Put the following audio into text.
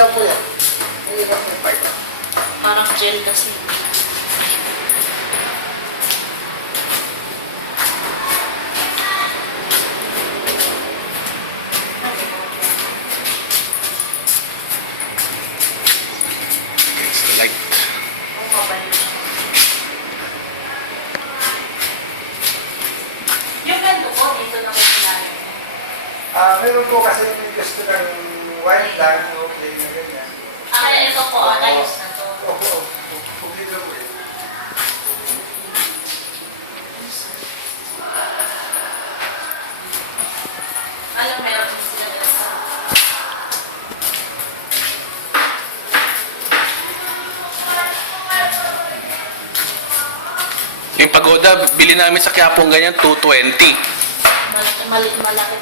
lang po yan. Hindi lang po part. Parang gel kasi. It's the light. Ang mabalik. Yung ganito po, dito na may sinabi. Meron po kasi yung gusto ng white lang, okay na ganyan. Kaya ito po, ayos na to. Opo, okay na po eh. Alam, meron din sila sa... Yung pagoda, bili namin sa Quiapo ganyan, 220. Malaki.